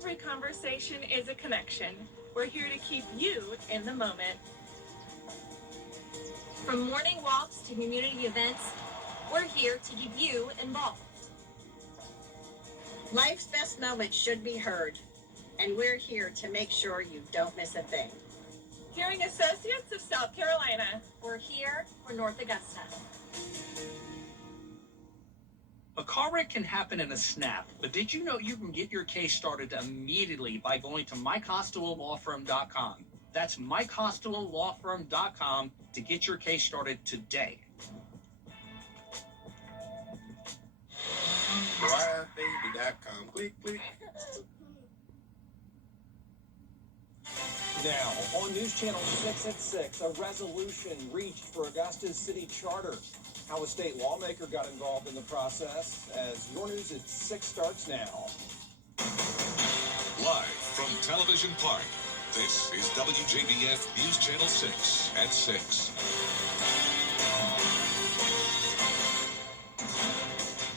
Every conversation is a connection. We're here to keep you in the moment. From morning walks to community events, we're here to keep you involved. Life's best moments should be heard, and we're here to make sure you don't miss a thing. Hearing Associates of South Carolina. We're here for North Augusta. A car wreck can happen in a snap, but did you know you can get your case started immediately by going to MikeHostelowLawFirm.com? That's MikeHostelowLawFirm.com to get your case started today. BriarBaby.com. Click, click. Now, on News Channel 6 at 6, a resolution reached for Augusta's city charter. How a state lawmaker got involved in the process, as your News at 6 starts now. Live from Television Park, this is WJBF News Channel 6 at 6.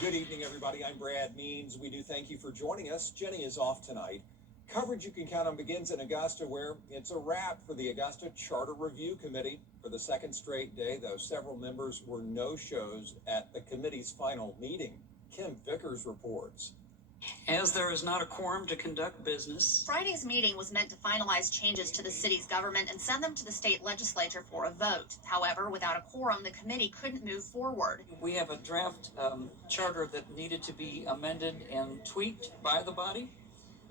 Good evening, everybody. I'm Brad Means. We do thank you for joining us. Jenny is off tonight. Coverage you can count on begins in Augusta, where it's a wrap for the Augusta Charter Review Committee. For the second straight day, though, several members were no-shows at the committee's final meeting. Kim Vickers reports. As there is not a quorum to conduct business. Friday's meeting was meant to finalize changes to the city's government and send them to the state legislature for a vote. However, without a quorum, the committee couldn't move forward. We have a draft charter that needed to be amended and tweaked by the body.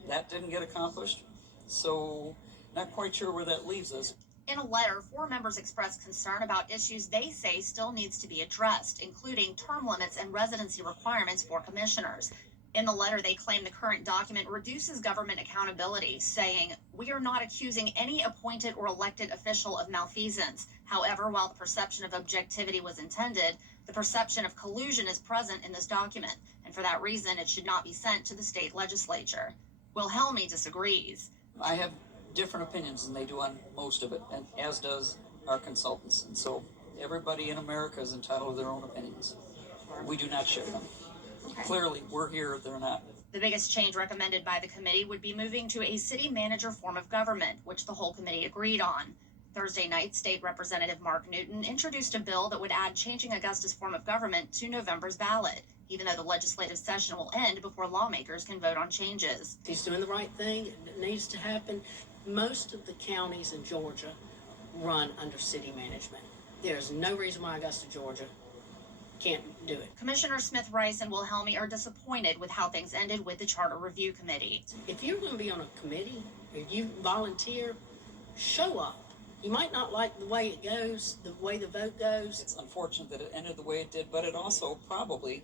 That didn't get accomplished, so not quite sure where that leaves us. In a letter, 4 members expressed concern about issues they say still needs to be addressed, including term limits and residency requirements for commissioners. In the letter, they claim the current document reduces government accountability, saying, "We are not accusing any appointed or elected official of malfeasance. However, while the perception of objectivity was intended, the perception of collusion is present in this document, and for that reason, it should not be sent to the state legislature." Wilhelmi disagrees. I have different opinions than they do on most of it, and as does our consultants. And so everybody in America is entitled to their own opinions. We do not share them. Okay. Clearly, we're here, they're not. The biggest change recommended by the committee would be moving to a city manager form of government, which the whole committee agreed on. Thursday night, State Representative Mark Newton introduced a bill that would add changing Augusta's form of government to November's ballot, even though the legislative session will end before lawmakers can vote on changes. He's doing the right thing. It needs to happen. Most of the counties in Georgia run under city management. There's no reason why Augusta, Georgia can't do it. Commissioner Smith-Rice and Wilhelmi are disappointed with how things ended with the Charter Review Committee. If you're going to be on a committee, if you volunteer, show up. You might not like the way it goes, the way the vote goes. It's unfortunate that it ended the way it did, but it also probably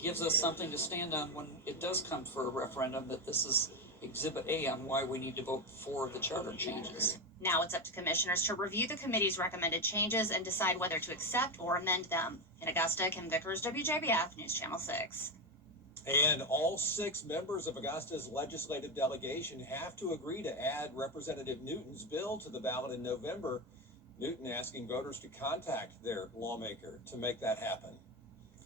gives us something to stand on when it does come for a referendum, that this is Exhibit A on why we need to vote for the charter changes. Now it's up to commissioners to review the committee's recommended changes and decide whether to accept or amend them. In Augusta, Kim Vickers, WJBF News Channel 6. And all 6 members of Augusta's legislative delegation have to agree to add Representative Newton's bill to the ballot in November. Newton asking voters to contact their lawmaker to make that happen.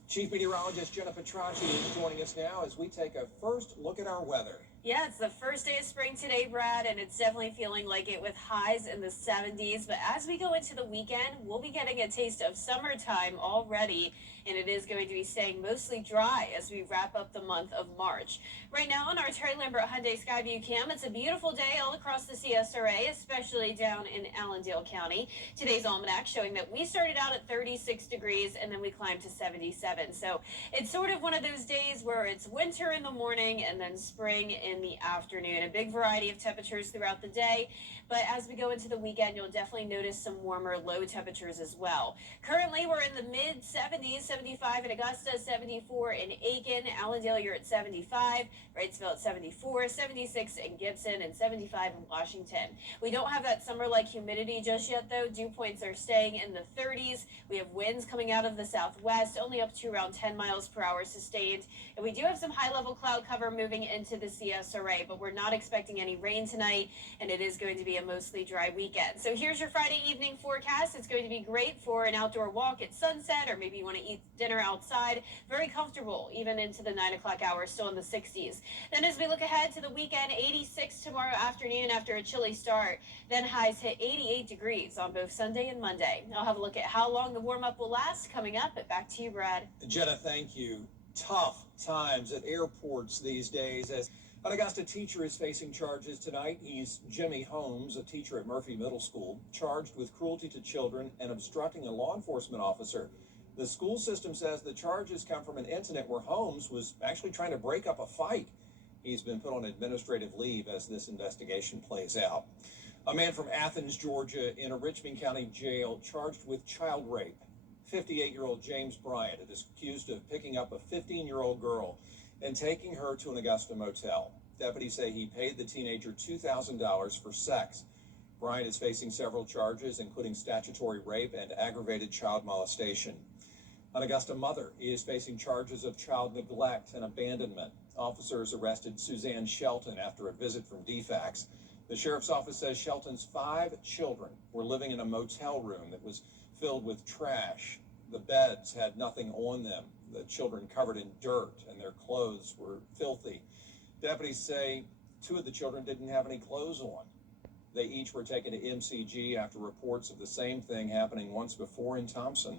Chief Meteorologist Jenna Petracci is joining us now as we take a first look at our weather. Yeah, it's the first day of spring today, Brad, and it's definitely feeling like it with highs in the 70s. But as we go into the weekend, we'll be getting a taste of summertime already, and it is going to be staying mostly dry as we wrap up the month of March. Right now on our Terry Lambert Hyundai Skyview cam, it's a beautiful day all across the CSRA, especially down in Allendale County. Today's almanac showing that we started out at 36 degrees and then we climbed to 77. So it's sort of one of those days where it's winter in the morning and then spring in the afternoon. A big variety of temperatures throughout the day, but as we go into the weekend, you'll definitely notice some warmer low temperatures as well. Currently, we're in the mid 70s, 75 in Augusta, 74 in Aiken, Allendale, you're at 75, Wrightsville at 74, 76 in Gibson, and 75 in Washington. We don't have that summer-like humidity just yet, though. Dew points are staying in the 30s. We have winds coming out of the southwest, only up to around 10 miles per hour sustained. And we do have some high-level cloud cover moving into the CSRA, but we're not expecting any rain tonight, and it is going to be a mostly dry weekend. So here's your Friday evening forecast. It's going to be great for an outdoor walk at sunset, or maybe you want to eat dinner outside. Very comfortable, even into the 9 o'clock hour, still in the 60s. Then as we look ahead to the weekend, 86 tomorrow afternoon after a chilly start. Then highs hit 88 degrees on both Sunday and Monday. I'll have a look at how long the warm-up will last coming up. But back to you, Brad. Jenna, thank you. Tough times at airports these days as an Augusta teacher is facing charges tonight. He's Jimmy Holmes, a teacher at Murphy Middle School, charged with cruelty to children and obstructing a law enforcement officer. The school system says the charges come from an incident where Holmes was actually trying to break up a fight. He's been put on administrative leave as this investigation plays out. A man from Athens, Georgia, in a Richmond County jail charged with child rape. 58-year-old James Bryant is accused of picking up a 15-year-old girl and taking her to an Augusta motel. Deputies say he paid the teenager $2,000 for sex. Bryant is facing several charges, including statutory rape and aggravated child molestation. An Augusta mother is facing charges of child neglect and abandonment. Officers arrested Suzanne Shelton after a visit from DFACS. The sheriff's office says Shelton's 5 children were living in a motel room that was filled with trash. The beds had nothing on them. The children covered in dirt and their clothes were filthy. Deputies say 2 of the children didn't have any clothes on. They each were taken to MCG after reports of the same thing happening once before in Thompson.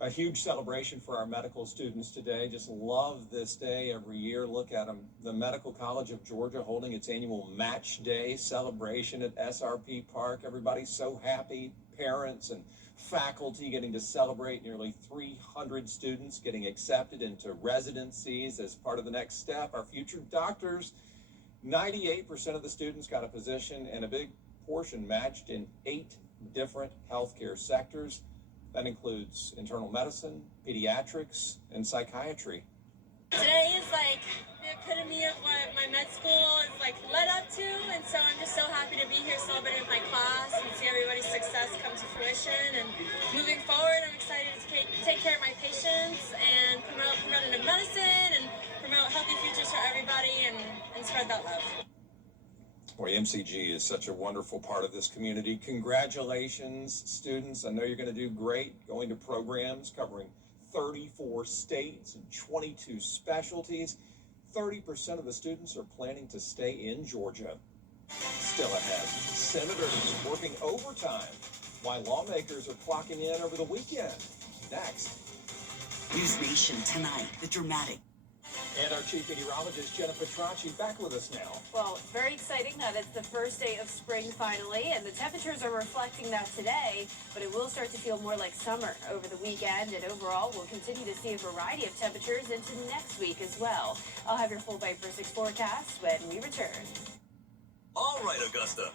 A huge celebration for our medical students today. Just love this day every year. Look at them. The Medical College of Georgia holding its annual Match Day celebration at SRP Park. Everybody's so happy. Parents and faculty getting to celebrate nearly 300 students getting accepted into residencies as part of the next step. Our future doctors, 98% of the students got a position and a big portion matched in 8 different healthcare sectors. That includes internal medicine, pediatrics, and psychiatry. Today is like the epitome of what my med school is like led up to, and so I'm just so happy to be here celebrating with my class and see everybody's success come to fruition. And moving forward, I'm excited to take care of my patients and promote preventative medicine and promote healthy futures for everybody and spread that love. Boy, MCG is such a wonderful part of this community. Congratulations, students. I know you're going to do great going to programs covering 34 states and 22 specialties. 30% of the students are planning to stay in Georgia. Still ahead, senators working overtime while lawmakers are clocking in over the weekend. Next. News Nation tonight, the dramatic. And our chief meteorologist, Jenna Petracci, back with us now. Well, very exciting that it's the first day of spring finally, and the temperatures are reflecting that today, but it will start to feel more like summer over the weekend, and overall, we'll continue to see a variety of temperatures into next week as well. I'll have your full Bite for 6 forecast when we return. All right, Augusta.